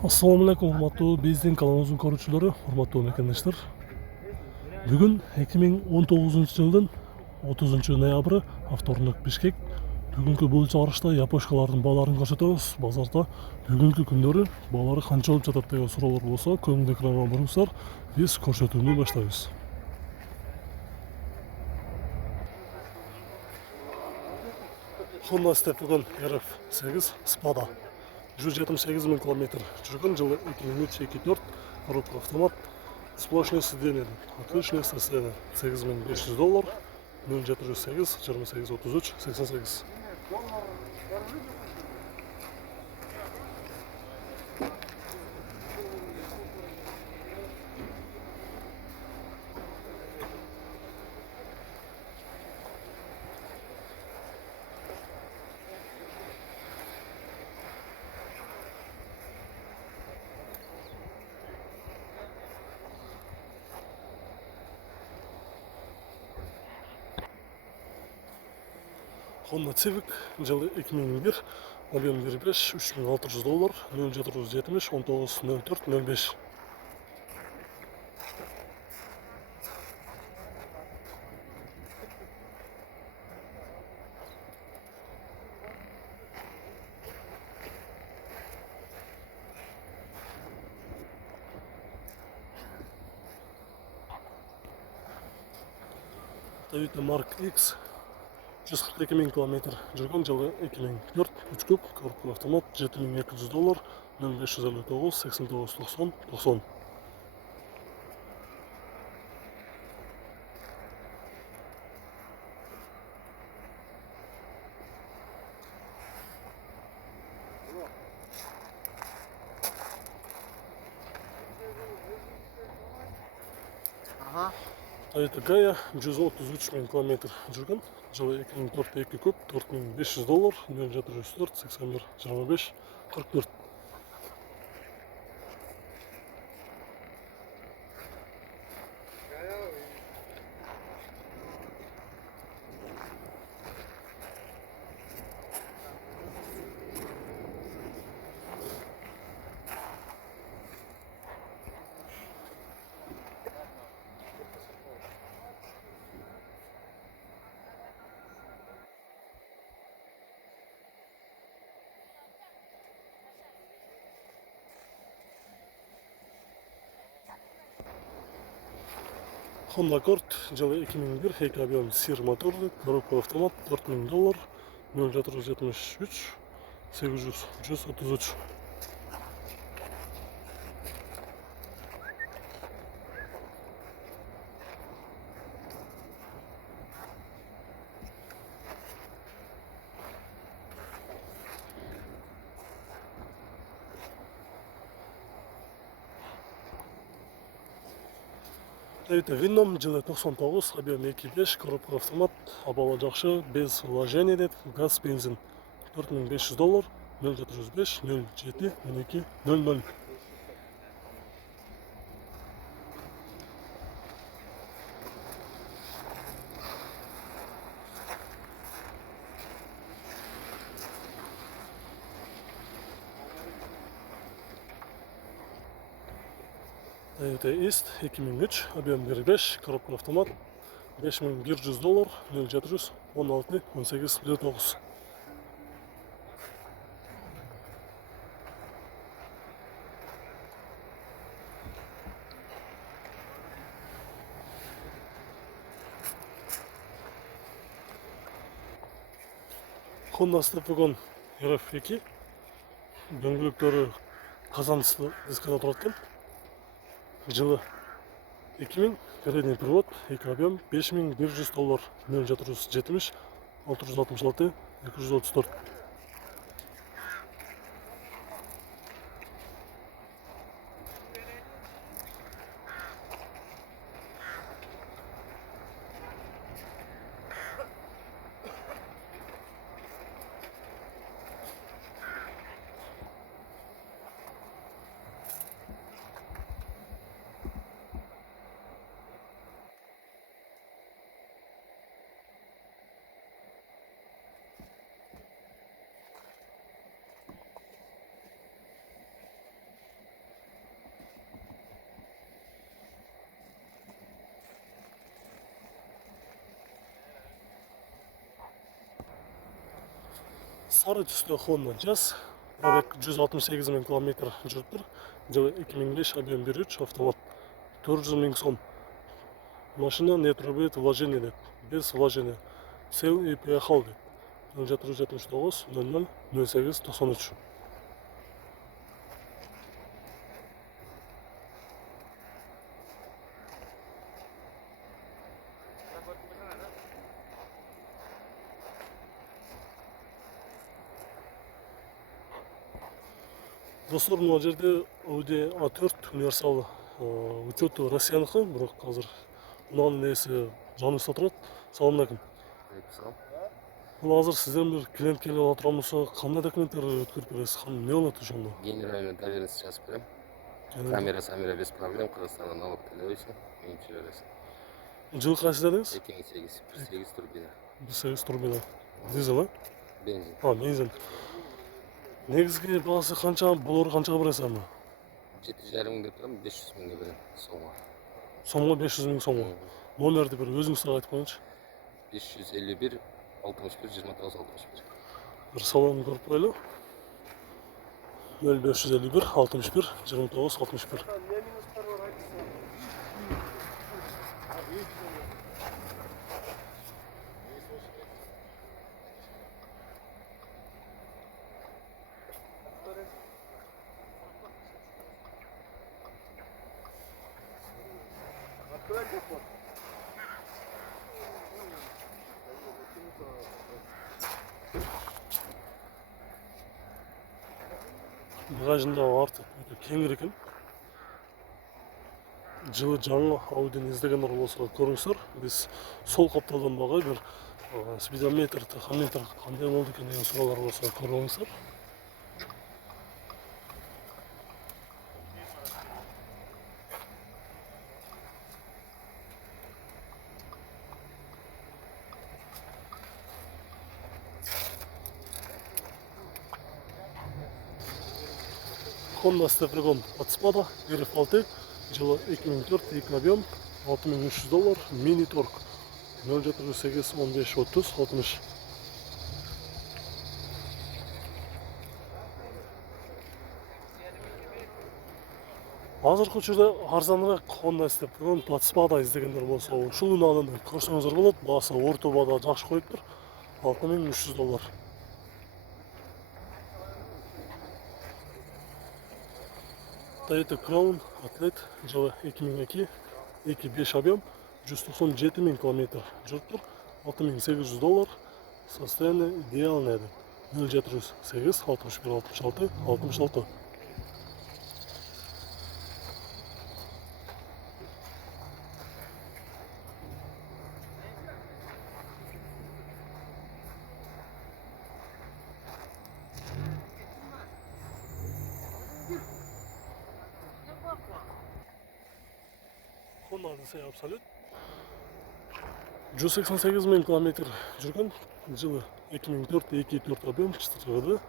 Assalamu alaikum, урматтуу биздин каналыбыздын көрүүчүлөрү, урматтуу мекендештер. Бүгүн 2019-жылдын 30 ноябры, автордук Бишкек. Бүгүнкү бул чыгарышта япошкалардын бааларын көрсөтөбүз. Базарда бүгүнкү күндөрү баалары канча болуп жатат деген суроолор болсо, көңүл экранга буруңуздар, биз көрсөтүүнү баштайбыз. Honda Step RF8 Spada 178 000 километр жүргөн, жылы 2003-2004, коробка автомат, сплошное сиденье, отличное состояние, $8500, 0708 28 33 88. Honda Civic, жылы 2001, объем 1.5, $3600, 0770 19 04 05. Toyota Mark X 142 000 километр жүргөн, жылы 2004, 3 күп, коробка автомат, $7200, 0559 89 90 90. Toyota Gaia 133 000 километр жүргөн, жылы 2004, 2 күп, $4500, 0704 81 25 44. Honda Accord, жылы 2001, 2 объем, сир моторлы, коробка автомат, $4000, 0473 800 133. Toyota Venom, жылы 99, объем 2.5, коробка автомат, абалы жакшы, без вложения деп, газ, бензин, $4500, 0405 07 12 00. Toyota East 2003, объем 1.5, коробка автомат, $5100, 0716 18 19. Honda Step RF2, дөңгөлөктөрү казан дискада турат экен. Жылы 2000, передний привод, 2 объем, $5100, 0470 666 234. сары түсті Honda Jazz. Пробег 168 000 километр жүріп тұр. Жылы 2005 объем 1.3 автомат. 400 000 сом. Машина не требует вложения деп. Без вложения. Сел и поехал деп. 0479 00 08 93. Достар, мына жерде Audi A4 универсал учеты Россиянікі, бірақ қазір мынаның несі жаныңызда тұрады. Салам алейкум. Бұл азыр сізден бір клиент келіп отырған болса, қандай документтер өткөрүп бересіз? Не болады ошондо? Генеральный доверенность жазып берем. Камера без проблем. Кыргызстандан налог төлөбөйсүң. Менин бересиң. Жыл кайсы дедиңиз? 2008. 1.8 турбина. 1.8 турбина. Дизель, Бензин. Бензин. Негизги баасы канча, булар канчага бересиз аны? 7,5 мың деп турам, 500 мыңга берем сомго. Сомго 500 000 сомго. Номерди бир өзүңүз айтып коюңучу. 551 61 29 61. Бір салонын көріп қойлы. 0551 61 29 61. Багажында арты кеңірек екен. Жылы жаңы Audini издегендер болса көріңіздер. Біз сол қапталдан баға бір спидометр, тахометр қандай болды екен деген сұраулар болса көріңіздер. Honda Stepwagon от спада, RF6, жылы 2004, 2 объем, $6300, мини торг, 0.8 15 30 60. Азыркы учурда арзаныраак Honda Stepwagon от спада издегендер болсо, ушул унааны көрсөңүздөр болот. Баасы орто баада жакшы коюптур. $6300. Toyota Crown Atlet жылы 2002, 2.5 объем, 197 000 километр жүріп тұр, $6800. Состояние идеальное. 0708 61 66 66. Honda Odyssey Absolute 188 000 километр жүрген, жылы 2004 2.4 объем 4 ГД.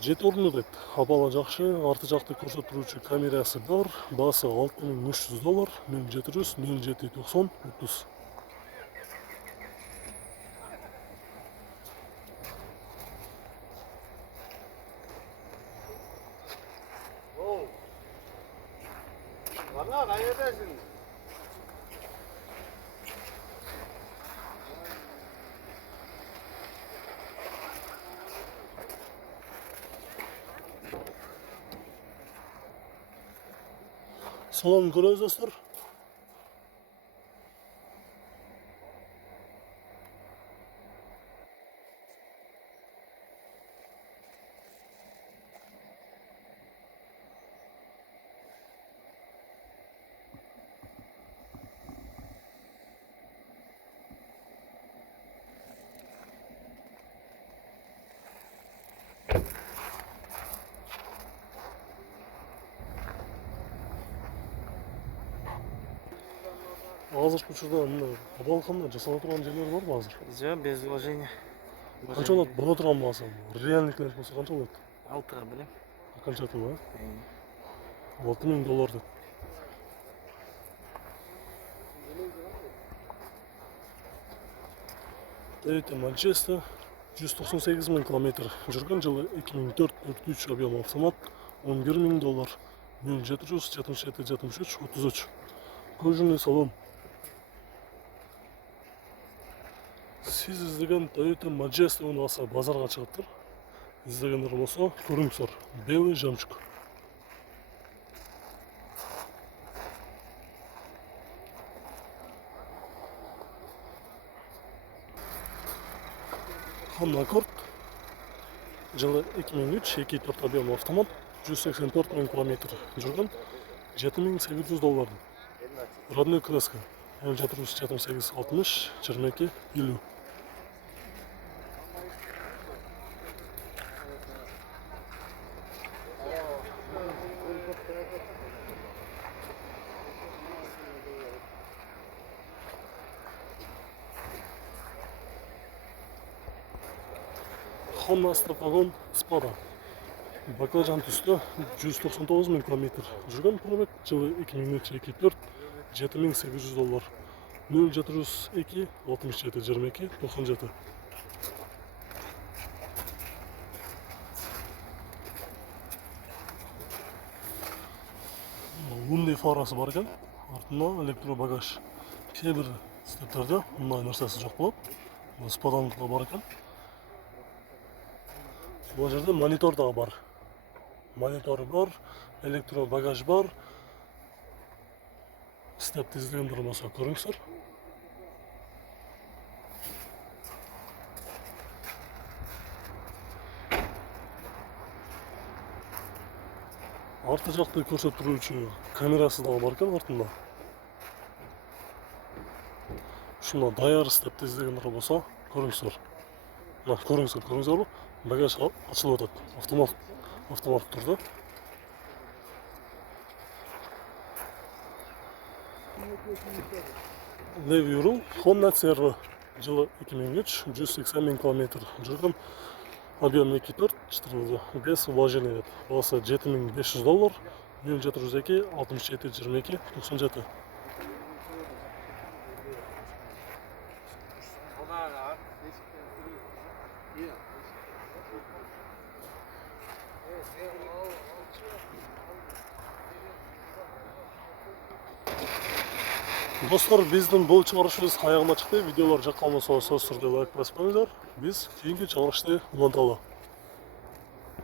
7 орынды деп, абалы жақшы, арты жақты көрсөтүрүүчү камерасы бар, баасы $6300, 0700 07 90 30. Valla kaybedersin. Салон көрөсүз достор. Азыркы учурда абал кандай жасала турган жерлер барбы азыр? Жоқ, без вложения. Канча болот буга турган баасы? Реальный клиент болсо канча болот? 6 білем. Окончательно, $6000 деп. Toyota Manchester 198.000 километр жүрген, жылы 2004-403 объем автомат, $11.000, 0777-73-33. Кожаный салон. Сіз іздеген Toyota Majesty аса базарға шығыптыр. Іздегендер болса, көріңіздер. Белый жемчуг. Honda Accord. Жылы 2003-2004 объем автомат, 184.000 километр жүрген, $7.800. Родной краска. 478-60, 22, 50. Honda Strapwagon Spada. Баклажан түсті 199.000 километр жүрген пробег, жылы 2003-2004, $7.800. 0702 67 22 97. Мұндай фарасы бар екен, артында электробагаж. Кейбір стептерде мұндай нәрсесі жоқ болады. Спаданлығы бар екен. Бұл жерде монитор да бар. Монитор бар, электробагаж бар. Степті іздегендер болса көріңіздер. Арты жақты көрсетіп тұру камерасы да бар екен артында. Шында даяр степті іздегендер болса көріңіздер. Көріңіздер. Багаж ашылып жатады. Автомат тұрды. Левый руль, Honda CR, жылы 2003, 180.000 километр жүрген, объем 2.4, без вложения. Бағасы $7.500, 0702 67 22 97. Достар, біздің бұл шығарышымыз аяғына шықты. Видеолар жаққа болса сөз түрде лайк баспаңыздар. Біз кейінгі шығарышты ұнаталы.